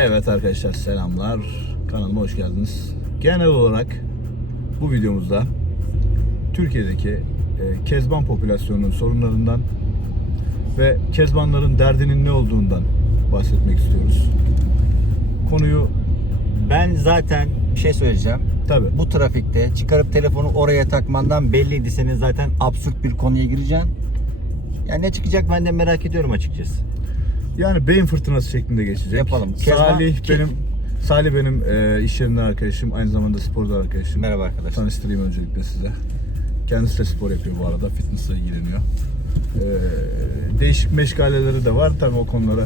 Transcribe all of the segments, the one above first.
Evet arkadaşlar selamlar. Kanalıma hoş geldiniz. Genel olarak bu videomuzda Türkiye'deki e, kezban popülasyonunun sorunlarından ve kezbanların derdinin ne olduğundan bahsetmek istiyoruz. Konuyu Ben zaten bir şey söyleyeceğim. tabi Bu trafikte çıkarıp telefonu oraya takmandan belliydi senin zaten absürt bir konuya gireceksin. Ya ne çıkacak ben de merak ediyorum açıkçası. Yani beyin fırtınası şeklinde geçecek. Yapalım. Kezban- Salih Ke- benim Salih benim e, iş yerinden arkadaşım, aynı zamanda sporda arkadaşım. Merhaba arkadaşlar. Tanıştırayım öncelikle size. Kendisi de spor yapıyor bu arada. Fitness'la ilgileniyor. Ee, değişik meşgaleleri de var. Tabii o konulara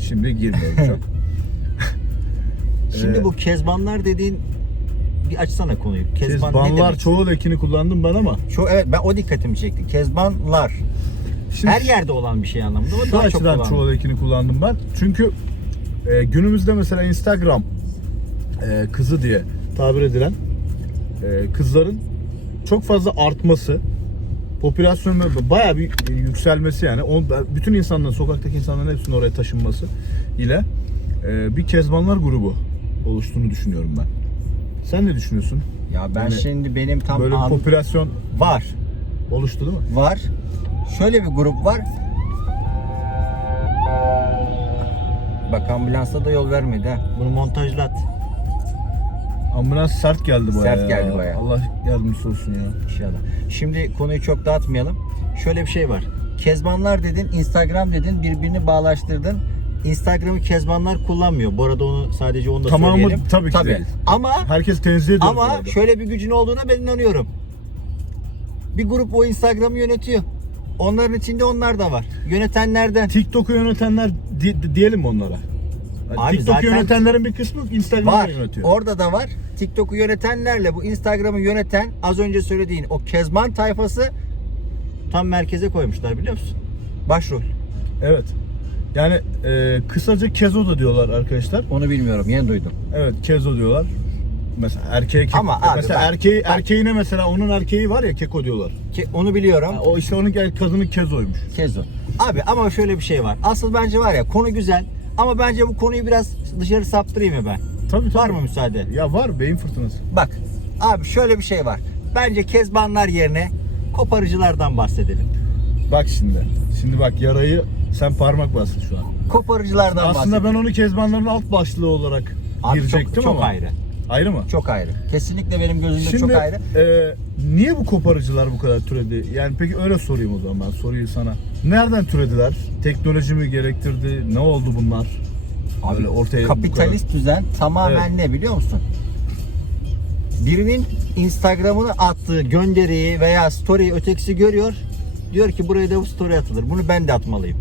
şimdi girmiyorum çok. Şimdi Ee, bu kezbanlar dediğin bir açsana konuyu. Kezban ne Kezbanlar demek? çoğul ekini kullandım ben ama Şu evet ben o dikkatimi çekti. Kezbanlar. Şimdi Her yerde olan bir şey anlamında ama şu daha çok açıdan çoğul ekini kullandım ben. Çünkü e, günümüzde mesela Instagram e, kızı diye tabir edilen e, kızların çok fazla artması popülasyon bayağı bir yükselmesi yani On, bütün insanların sokaktaki insanların hepsinin oraya taşınması ile e, bir kezbanlar grubu oluştuğunu düşünüyorum ben. Sen ne düşünüyorsun? Ya ben Yani şimdi benim tam Böyle bir an- popülasyon var. oluştu değil mi? Var. Şöyle bir grup var. Bak ambulansa da yol vermedi ha. Bunu montajlat. Ambulans sert geldi bayağı. Sert geldi ya. bayağı. Allah yardımcısı olsun ya. İnşallah. Şimdi konuyu çok dağıtmayalım. Şöyle bir şey var. Kezbanlar dedin, Instagram dedin, birbirini bağlaştırdın. Instagram'ı kezbanlar kullanmıyor. Bu arada onu sadece onu da Tamamı söyleyelim. tabii ki değil. Ama Herkes tenzih ediyor. bu ama arada. şöyle bir gücün olduğuna ben inanıyorum. Bir grup o Instagram'ı yönetiyor. Onların içinde onlar da var. Yönetenlerden. TikTok'u yönetenler di- di- diyelim mi onlara? Abi TikTok'u zaten- yönetenlerin bir kısmı Instagram'ı Var. yönetiyor. Orada da var. TikTok'u yönetenlerle bu Instagram'ı yöneten az önce söylediğin o Kezban tayfası tam merkeze koymuşlar biliyor musun? Başrol. Evet. Yani e, kısaca kezo da diyorlar arkadaşlar. Onu bilmiyorum. Yeni duydum. Evet kezo diyorlar. Mesela erkeğe keko. Ama abi mesela bak- erkeği bak- erkeğine mesela onun erkeği var ya keko diyorlar. Ki onu biliyorum. Ha, o işte onun kadının kezoymuş. Kezo. Abi ama şöyle bir şey var. Asıl bence var ya konu güzel ama bence bu konuyu biraz dışarı saptırayım mı ben? Tabii tabii. Var mı müsaade? Ya var beyin fırtınası. Bak abi şöyle bir şey var. Bence kezbanlar yerine koparıcılardan bahsedelim. Bak şimdi. Şimdi bak yarayı sen parmak bastın şu an. Koparıcılardan Aslında bahsedelim. ben onu kezbanların alt başlığı olarak Abi girecektim çok, çok ama. ayrı. Ayrı mı? Çok ayrı. Kesinlikle benim gözümde Şimdi çok ayrı. e, niye bu koparıcılar bu kadar türedi? Yani peki öyle sorayım o zaman ben soruyu sana. Nereden türediler? Teknoloji mi gerektirdi? Ne oldu bunlar? Abi Böyle ortaya bu kapitalist düzen tamamen Evet. ne biliyor musun? Birinin Instagram'ına attığı gönderiyi veya story'yi ötekisi görüyor. Diyor ki buraya da bu story atılır. Bunu ben de atmalıyım.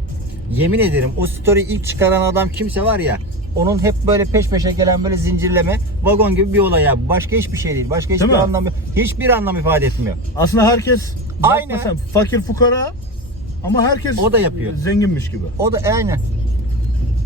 Yemin ederim o story ilk çıkaran adam kimse var ya onun hep böyle peş peşe gelen böyle zincirleme vagon gibi bir olay ya. Başka hiçbir şey değil. Başka hiçbir mi? anlam hiçbir anlam ifade etmiyor. Aslında herkes Aynen. bakma sen, fakir fukara ama herkes O da yapıyor. zenginmiş gibi. O da aynen.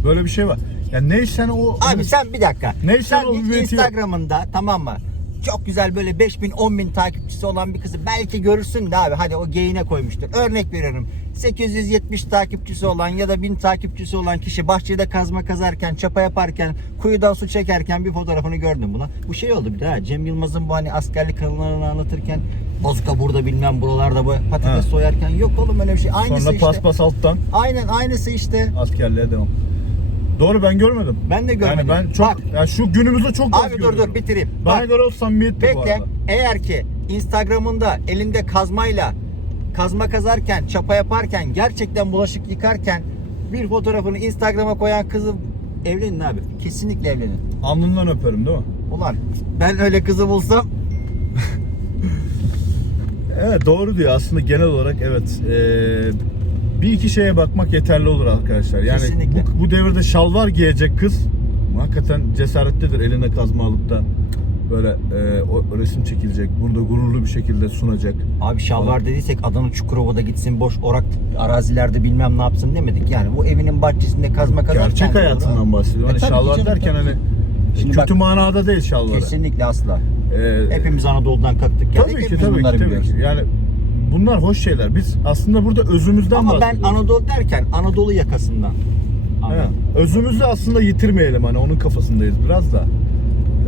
Böyle bir şey var. Yani neyse o Abi sen bir dakika. Neyse sen o. Instagram'ında tamam mı? Çok güzel böyle 5000 bin takipçisi olan bir kızı belki görürsün de abi hadi o geyine koymuştur. Örnek veriyorum. 870 takipçisi olan ya da 1000 takipçisi olan kişi bahçede kazma kazarken, çapa yaparken, kuyudan su çekerken bir fotoğrafını gördüm buna. Bu şey oldu bir daha. Cem Yılmaz'ın bu hani askerlik anılarını anlatırken Bozka burada bilmem buralarda bu patates Ha. soyarken yok oğlum öyle bir şey. Aynısı sonra işte. paspas alttan Aynen aynısı işte. askerliğe devam. Doğru ben görmedim. Ben de görmedim. Yani ben çok Bak. yani şu günümüzde çok Abi dur görüyorum. dur bitireyim. Bana Bak. göre o samimiyetti bu arada. Eğer ki Instagram'ında elinde kazmayla kazma kazarken, çapa yaparken, gerçekten bulaşık yıkarken bir fotoğrafını Instagram'a koyan kızı evlenin abi. Kesinlikle evlenin. Alnından öperim değil mi? Ulan ben öyle kızı bulsam Evet doğru diyor aslında genel olarak evet. Ee, bir iki şeye bakmak yeterli olur arkadaşlar. Yani Kesinlikle. bu, bu devirde şalvar giyecek kız hakikaten cesaretlidir eline kazma alıp da böyle e, o resim çekilecek. Bunu da gururlu bir şekilde sunacak. Abi şalvar dediysek Adana Çukurova'da gitsin boş orak arazilerde bilmem ne yapsın demedik. Yani bu evinin bahçesinde kazma kazarken. Gerçek hayatından bahsediyorum. E, Hani şalvar canım, derken tabii hani Şimdi kötü bak- manada değil şalvarı. Kesinlikle asla. Ee, Hepimiz Anadolu'dan kalktık tabii ki tabii ki, tabii ki. Yani bunlar hoş şeyler. Biz aslında burada özümüzden Ama ben bahsediyoruz. Anadolu derken Anadolu yakasından. He. Özümüzü aslında yitirmeyelim hani onun kafasındayız biraz da.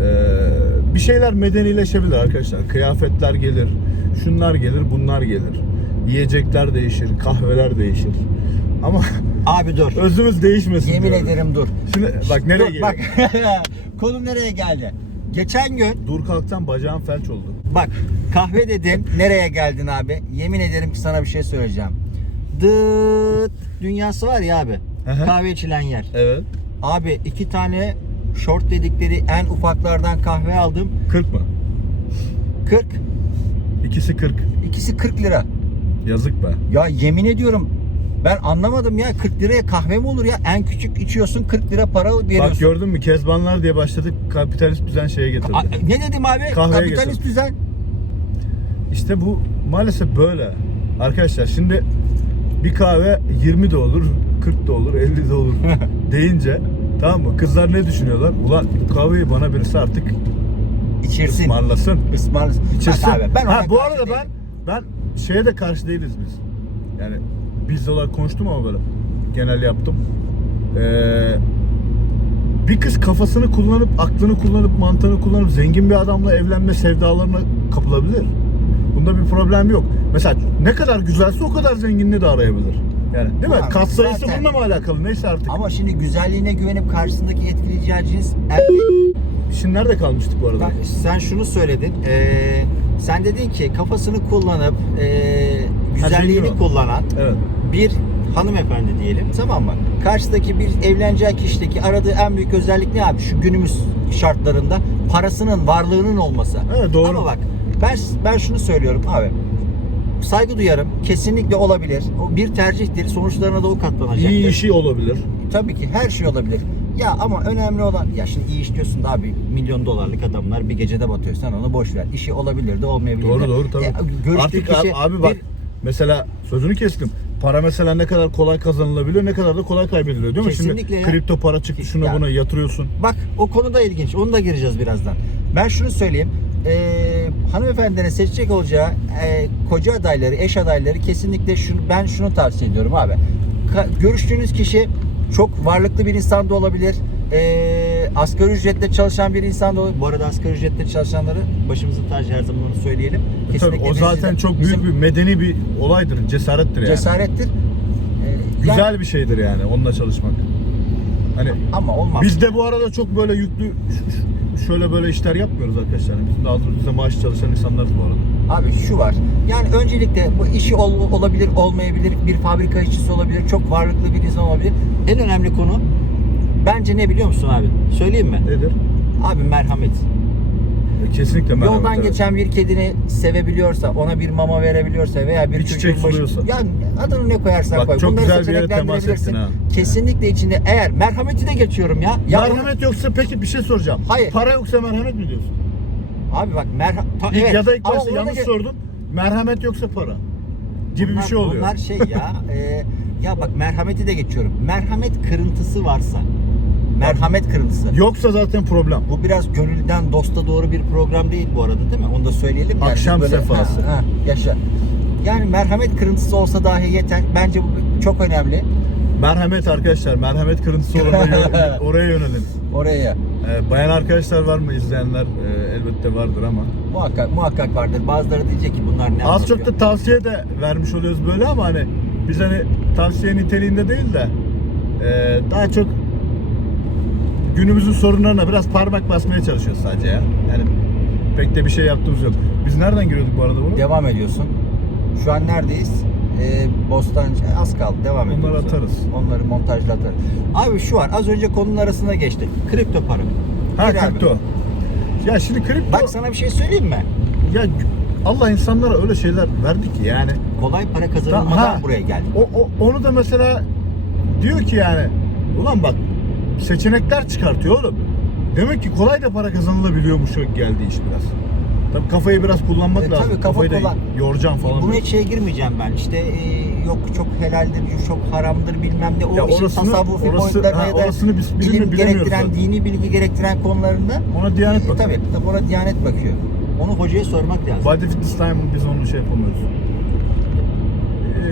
Ee, bir şeyler medenileşebilir arkadaşlar. Kıyafetler gelir, şunlar gelir, bunlar gelir. Yiyecekler değişir, kahveler değişir. Ama Abi dur. özümüz değişmesin. Yemin diyorum. ederim dur. Şimdi bak nereye Dur, geliyor? Bak konu nereye geldi? Geçen gün Dur kalktan bacağım felç oldu. bak kahve dedin nereye geldin abi? Yemin ederim ki sana bir şey söyleyeceğim. Dıt dünyası var ya abi. Hı. Kahve içilen yer. Evet. Abi iki tane short dedikleri en ufaklardan kahve aldım. 40 mı? 40. İkisi 40. İkisi 40 lira. Yazık be. Ya yemin ediyorum ben anlamadım ya 40 liraya kahve mi olur ya? En küçük içiyorsun 40 lira para veriyorsun. Bak gördün mü Kezbanlar diye başladık kapitalist düzen şeye getirdi. A- ne dedim abi? Kahveye Kapitalist getir. düzen. İşte bu maalesef böyle. Arkadaşlar şimdi bir kahve 20 de olur, 40 da olur, 50 de olur deyince tamam mı? Kızlar ne düşünüyorlar? Ulan bu kahveyi bana birisi artık İçirsin. ısmarlasın. Ismarlasın. İçirsin. Bak abi, ben ha, bu karşı arada ben değilim. ben şeye de karşı değiliz biz. Yani biz olarak konuştum ama böyle genel yaptım. Ee, bir kız kafasını kullanıp, aklını kullanıp, mantığını kullanıp zengin bir adamla evlenme sevdalarına kapılabilir. Bunda bir problem yok. Mesela ne kadar güzelse o kadar zenginliği de arayabilir. Yani değil mi? Ulan Kat sayısı zaten- bununla mı alakalı? Neyse artık. Ama şimdi güzelliğine güvenip karşısındaki etkileyeceği cins erkek. Şimdi nerede kalmıştık bu arada? Bak, sen şunu söyledin. Ee, sen dedin ki kafasını kullanıp ee, güzelliğini o. kullanan Evet. bir hanımefendi diyelim tamam mı? Karşıdaki bir evleneceği kişideki aradığı en büyük özellik ne abi? Şu günümüz şartlarında parasının, varlığının olması. Evet, doğru. Ama bak ben ben şunu söylüyorum abi. Saygı duyarım. Kesinlikle olabilir. O bir tercihtir. Sonuçlarına da o katlanacaktır. İyi işi olabilir. Tabii ki her şey olabilir. Ya ama önemli olan ya şimdi iyi iş diyorsun da abi milyon dolarlık adamlar bir gecede batıyor. Sen onu boş ver. İşi olabilir de olmayabilir de. Doğru doğru tabii. E, Artık kişi abi, abi bak bir- mesela sözünü kestim. Para mesela ne kadar kolay kazanılabiliyor ne kadar da kolay kaybediliyor değil mi? Kesinlikle Şimdi ya. kripto para çıktı şuna Ya. buna yatırıyorsun. Bak o konu da ilginç. Onu da gireceğiz birazdan. Ben şunu söyleyeyim. Ee, hanımefendinin seçecek olacağı e, koca adayları, eş adayları kesinlikle şunu, ben şunu tavsiye ediyorum abi. Ka- görüştüğünüz kişi çok varlıklı bir insan da olabilir. Ee, asgari ücretle çalışan bir insan da olabilir. Bu arada asgari ücretle çalışanları başımızın tacı her zaman onu söyleyelim. E Tabii o biz zaten çok büyük bizim bir medeni bir olaydır, cesarettir yani. cesarettir. Ee, Güzel yani- bir şeydir yani onunla çalışmak. Hani ama olmaz. biz de bu arada çok böyle yüklü şöyle böyle işler yapmıyoruz arkadaşlar. Yani Bizim de aldığımızda maaş çalışan insanlarız bu arada. Abi şu var. Yani öncelikle bu işi ol- olabilir, olmayabilir. Bir fabrika işçisi olabilir. Çok varlıklı bir insan olabilir. En önemli konu bence ne biliyor musun abi? Söyleyeyim mi? Nedir? Abi merhamet. Kesinlikle merhamet. Yoldan evet. geçen bir kedini sevebiliyorsa, ona bir mama verebiliyorsa veya bir, Bir çiçek başı- suluyorsa. Ya adını ne koyarsan Bak, koy. çok Bunları güzel bir yere temas ettin ha. Kesinlikle içinde eğer merhameti de geçiyorum ya. ya merhamet yoksa peki bir şey soracağım. Hayır. Para yoksa merhamet mi diyorsun? Abi bak merha ta- İlk evet. ya da ilk başta da yanlış ge- sordum. Merhamet yoksa para gibi Bunlar- bir şey oluyor. Bunlar şey ya. e, ya bak merhameti de geçiyorum. Merhamet kırıntısı varsa. Merhamet kırıntısı. Yoksa zaten problem. Bu biraz gönülden dosta doğru bir program değil bu arada değil mi? Onu da söyleyelim. Yani Akşam biz sefası. Ha, ha, yaşa. Yani merhamet kırıntısı olsa dahi yeter. Bence bu çok önemli. Merhamet arkadaşlar, merhamet kırıntısı yö- oraya yönelin. Oraya Ee, bayan arkadaşlar var mı izleyenler? Ee, elbette vardır ama. muhakkak muhakkak vardır. Bazıları diyecek ki bunlar ne Az çok da tavsiye de vermiş oluyoruz böyle ama hani biz hani tavsiye niteliğinde değil de ee, daha çok günümüzün sorunlarına biraz parmak basmaya çalışıyoruz sadece ya. Yani pek de bir şey yaptığımız yok. Biz nereden giriyorduk bu arada bunu? Devam ediyorsun. Şu an neredeyiz? Ee, Bostancı az kaldı. Devam Onları ediyoruz. atarız. Onları montajla atarız. Abi şu var. Az önce konunun arasına geçtik. Kripto para. Ha Gir abi. kripto. Ya şimdi kripto Bak sana bir şey söyleyeyim mi? ya Allah insanlara öyle şeyler verdi ki yani. Kolay para kazanılmadan Ha. buraya geldik. O, o- onu da mesela diyor ki yani ulan bak seçenekler çıkartıyor oğlum. Demek ki kolay da para kazanılabiliyormuş geldi iş biraz. Tabii kafayı biraz kullanmak E, lazım. tabii, kafa kafayı da kullan. yoracağım falan. Hiç şeye girmeyeceğim ben. İşte e, yok çok helaldir, çok haramdır bilmem ne. O Ya işin orasını- tasavvufi orası- boyutlarına ya da orasını biz bilim- gerektiren, zaten. dini bilgi gerektiren konularında Ona Diyanet e, bakıyor. tabii, tabii ona Diyanet bakıyor. Onu hocaya sormak lazım. Body Fitness Time biz onu şey yapamıyoruz.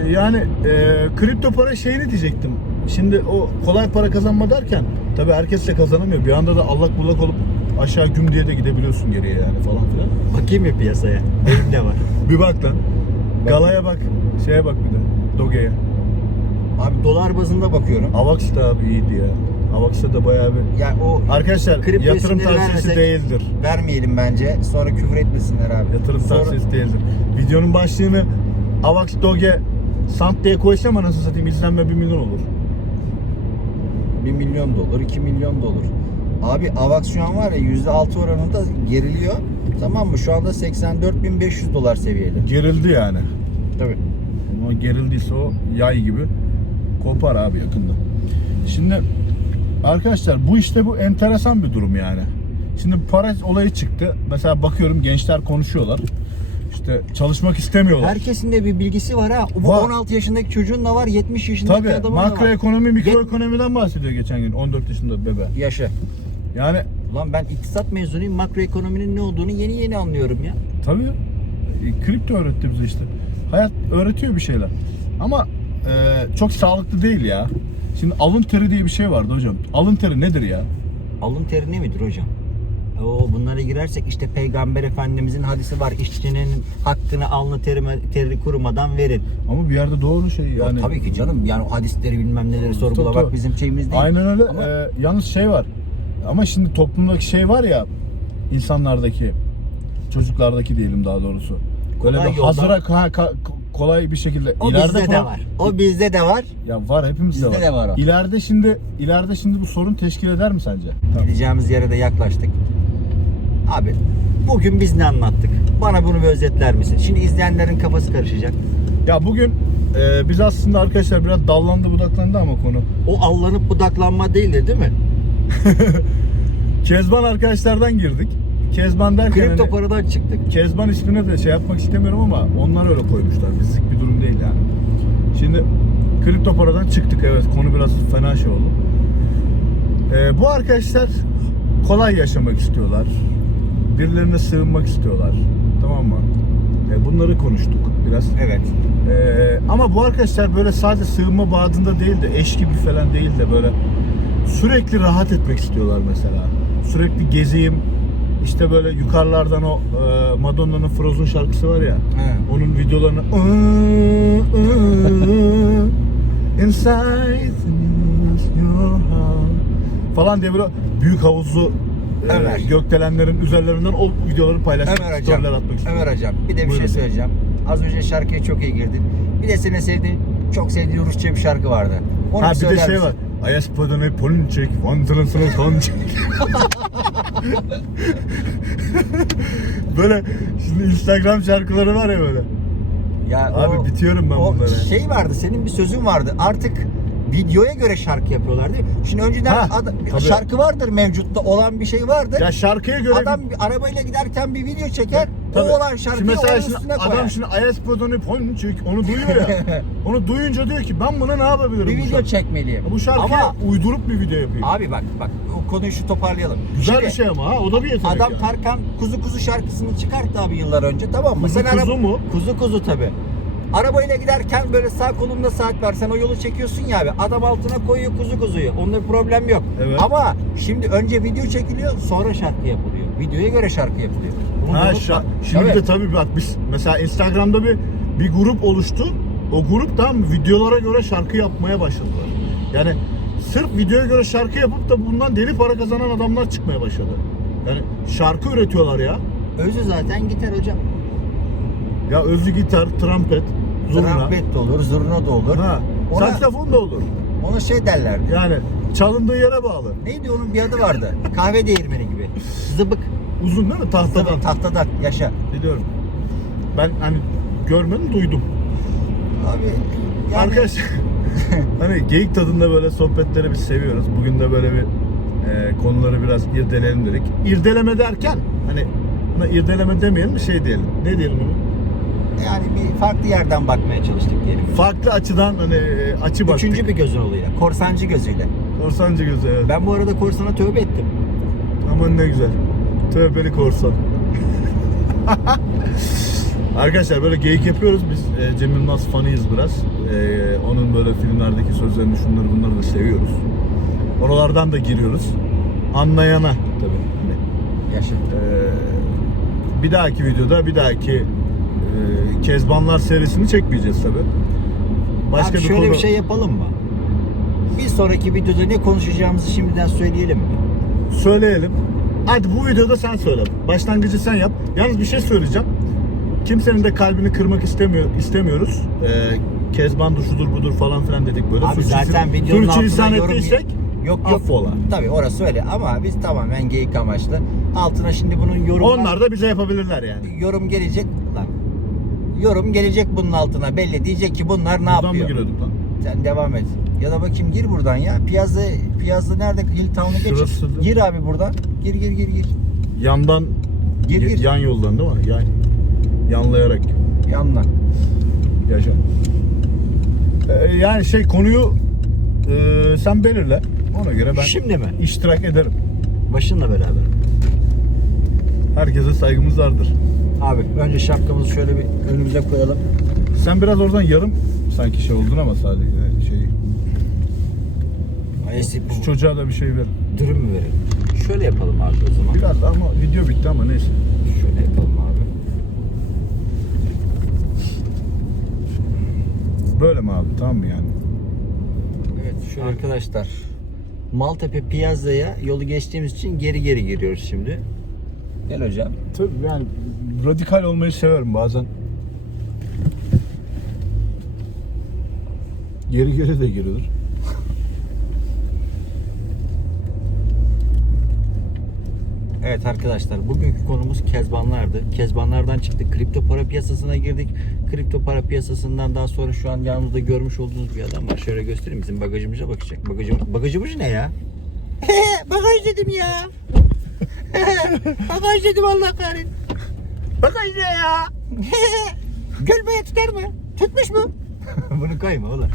Ee, yani e, kripto para şeyini diyecektim. şimdi o kolay para kazanma derken tabii herkes de kazanamıyor. Bir anda da allak bullak olup aşağı güm diye de gidebiliyorsun geriye yani falan filan. Bakayım mı piyasaya? De var. Bir bak lan. Galaya bak. Şeye bak bir de. Doge'ye. Abi dolar bazında bakıyorum. Avax da abi iyiydi ya. Avax'ta da bayağı bir... Ya o Arkadaşlar Kripto yatırım isimleri tavsiyesi vermesek- değildir. vermeyelim bence. Sonra küfür etmesinler abi. Yatırım Sonra- tavsiyesi değildir. Videonun başlığını Avax Doge Sant diye koysam anasını satayım izlenme 1 milyon olur. 1 milyon da olur, 2 milyon da olur. Abi AVAX şu an var ya %6 oranında geriliyor. Tamam mı? Şu anda 84.500 dolar seviyede. Gerildi yani. Tabii. Ama gerildiyse o yay gibi kopar abi yakında. Şimdi arkadaşlar bu işte bu enteresan bir durum yani. Şimdi para olayı çıktı. Mesela bakıyorum gençler konuşuyorlar. İşte çalışmak istemiyorlar. Herkesin de bir bilgisi var ha. Bu Var. 16 yaşındaki çocuğun da var, 70 yaşındaki Tabii adamın da var. makroekonomi, mikroekonomiden bahsediyor geçen gün 14 yaşında bebe. Yaşa. Yani Ulan ben iktisat mezunuyum. Makroekonominin ne olduğunu yeni yeni anlıyorum ya. tabii e, kripto öğretti bize işte. Hayat öğretiyor bir şeyler. Ama e, çok sağlıklı değil ya. Şimdi alın teri diye bir şey vardı hocam. Alın teri nedir ya? Alın teri ne midir hocam? Oo, bunlara girersek işte Peygamber Efendimizin hadisi var. İşçinin hakkını alnı terime, teri kurumadan verin. Ama bir yerde doğru şey Ya yani. tabii ki canım. Yani o hadisleri bilmem neleri sorgulamak tabii. bizim şeyimiz değil. Aynen öyle. Ama- Ee, yalnız şey var. Ama şimdi toplumdaki şey var ya insanlardaki çocuklardaki diyelim daha doğrusu. Böyle Kolay bir yoldan- hazıra ka- ka- kolay bir şekilde o ileride bizde de falan- var. O bizde de var. Ya var hepimizde Bizde var. de var o. İleride şimdi ileride şimdi bu sorun teşkil eder mi sence? Gideceğimiz yere de yaklaştık. Abi bugün biz ne anlattık? Bana bunu bir özetler misin? Şimdi izleyenlerin kafası karışacak. Ya bugün e, biz aslında arkadaşlar biraz dallandı budaklandı ama konu. O allanıp budaklanma değildir değil mi? Kezban arkadaşlardan girdik. Kezban derken Kripto hani- paradan çıktık. Kezban ismine de şey yapmak istemiyorum ama onlar öyle koymuşlar. Bizlik bir durum değil yani. Şimdi kripto paradan çıktık evet. Konu biraz fena şey oldu. Ee, bu arkadaşlar kolay yaşamak istiyorlar. Birilerine sığınmak istiyorlar. Tamam mı? Ee, bunları konuştuk biraz. Evet. Ee, ama bu arkadaşlar böyle sadece sığınma bağında değil de eş gibi falan değil de böyle sürekli rahat etmek istiyorlar mesela. Sürekli gezeyim. İşte böyle yukarılardan o e, Madonna'nın Frozen şarkısı var ya. He. Onun videolarını Inside your heart falan diye böyle büyük havuzlu e, Ömer. gökdelenlerin üzerlerinden o videoları paylaşmak, Ömer hocam. atmak istiyorum. Ömer hocam bir de bir Buyurun. şey söyleyeceğim. Az önce şarkıya çok iyi girdin. Bir de senin sevdiğin, çok sevdiğin Rusça bir şarkı vardı. Onu Ha bir bir de şey misin? var. Ayas podane ponçek, vantrasına tonçek. böyle şimdi Instagram şarkıları var ya böyle. Ya Abi bitiyorum ben o bunlara. şey vardı, senin bir sözün vardı. Artık videoya göre şarkı yapıyorlar değil mi? Şimdi önceden Ha, ad- tabii. şarkı vardır mevcutta olan bir şey vardır. Ya şarkıya göre Adam bir arabayla giderken bir video çeker. Tabii. O olan şarkıyı şimdi mesela onun şimdi üstüne adam koyar. şimdi Ayas podane ponçek onu duyuyor ya. onu duyunca diyor ki ben buna ne yapabilirim bir bu video şarkı? çekmeliyim. Bu şarkıya Ama uydurup bir video yapayım. abi bak bak o konuyu şu toparlayalım. Güzel Şimdi bir şey ama ha o da bir yetenek Adam yani. Tarkan Kuzu Kuzu şarkısını çıkarttı abi yıllar önce tamam mı? Kuzu Kuzu mu? Kuzu Kuzu tabi. Arabayla giderken böyle sağ kolunda saat var. Sen o yolu çekiyorsun ya abi. Adam altına koyuyor kuzu kuzuyu. Onda bir problem yok. Evet. Ama şimdi önce video çekiliyor sonra şarkı yapılıyor. Videoya göre şarkı yapılıyor. Bunu Ha, unutma. şa- şimdi Tabii. de tabii bak biz mesela Instagram'da bir bir grup oluştu. O grup tam videolara göre şarkı yapmaya başladılar. Yani sırf videoya göre şarkı yapıp da bundan deli para kazanan adamlar çıkmaya başladı. Yani şarkı üretiyorlar ya. Özü zaten gitar hocam. Ya özlü gitar, trompet, zurna. Trompet de olur, zurna da olur. Ha, Ona, saksafon da olur. ona şey derlerdi. Yani çalındığı yere bağlı. Neydi onun bir adı vardı. Kahve değirmeni gibi. Zıbık. Uzun değil mi? Tahtadan. Zıbık, tahtadan. Yaşa. Biliyorum. Ben hani görmedim, duydum. Abi yani... Arkadaşlar hani geyik tadında böyle sohbetleri biz seviyoruz. Bugün de böyle bir e, konuları biraz irdeleyelim dedik. İrdeleme derken hani buna irdeleme demeyelim de şey diyelim. Ne diyelim onu? Yani bir farklı yerden bakmaya çalıştık diyelim. Farklı açıdan hani e, açı baktık. Üçüncü bir göz oluyla, korsancı gözüyle. Korsancı gözü evet. Ben bu arada korsana tövbe ettim. Aman ne güzel. Tövbeli korsan. Arkadaşlar böyle geyik yapıyoruz. Biz e, Cem Yılmaz fanıyız biraz. E, onun böyle filmlerdeki sözlerini şunları bunları da seviyoruz. Oralardan da giriyoruz. Anlayana tabii. Hani, Yaşa. e, bir dahaki videoda bir dahaki e, Kezbanlar serisini çekmeyeceğiz tabii. Başka Abi bir şöyle konu. bir şey yapalım mı? Bir sonraki videoda ne konuşacağımızı şimdiden söyleyelim mi? Söyleyelim. Hadi bu videoda sen söyle. Başlangıcı sen yap. Yalnız bir şey söyleyeceğim. Kimsenin de kalbini kırmak istemiyor istemiyoruz. Ee, Kezban şudur budur falan filan dedik böyle. Abi Suçlisin- zaten videonun suçlisan altına yorum ettiysek yok yok. affola. Tabii orası öyle ama biz tamamen geyik amaçlı. Altına şimdi bunun yorumlar Onlar da bize yapabilirler yani. yorum gelecek lan. Yorum gelecek bunun altına belli diyecek ki bunlar ne Buradan mı yapıyor? giriyorduk lan? Sen devam et. Ya da bakayım gir buradan ya. Piyazı piyazı nerede? Hilltown'u geç. Şurası da- Gir abi buradan. Gir gir gir gir. Yandan Gir, gir. yan yoldan değil mi? Yan, yanlayarak Yandan. yaşa. Ee, yani şey konuyu e, sen belirle. Ona göre ben Şimdi mi? iştirak ederim. Başınla beraber. Herkese saygımız vardır. Abi önce şapkamızı şöyle bir önümüze koyalım. Sen biraz oradan yarım sanki şey oldun ama sadece şey. Ayesi Şu çocuğa da bir şey ver. dürüm mü verelim? Şöyle yapalım abi o zaman. Biraz ama video bitti ama neyse. Şöyle yapalım abi. Böyle mi abi? Tamam mı yani? Evet şu arkadaşlar Maltepe Piazza'ya yolu geçtiğimiz için geri geri giriyoruz şimdi. Gel hocam. Tabii yani radikal olmayı severim bazen. Geri geri de girilir. Evet arkadaşlar bugünkü konumuz kezbanlardı. Kezbanlardan çıktık. Kripto para piyasasına girdik. Kripto para piyasasından daha sonra şu an yanımızda görmüş olduğunuz bir adam var. Şöyle göstereyim bizim bagajımıza bakacak. Bagajım, bagajımız ne ya? Bagaj dedim ya. Bagaj dedim Allah kahretsin. Bagaj ne ya? Gülmeye tutar mı? Tutmuş mu? Bunu koyma oğlum.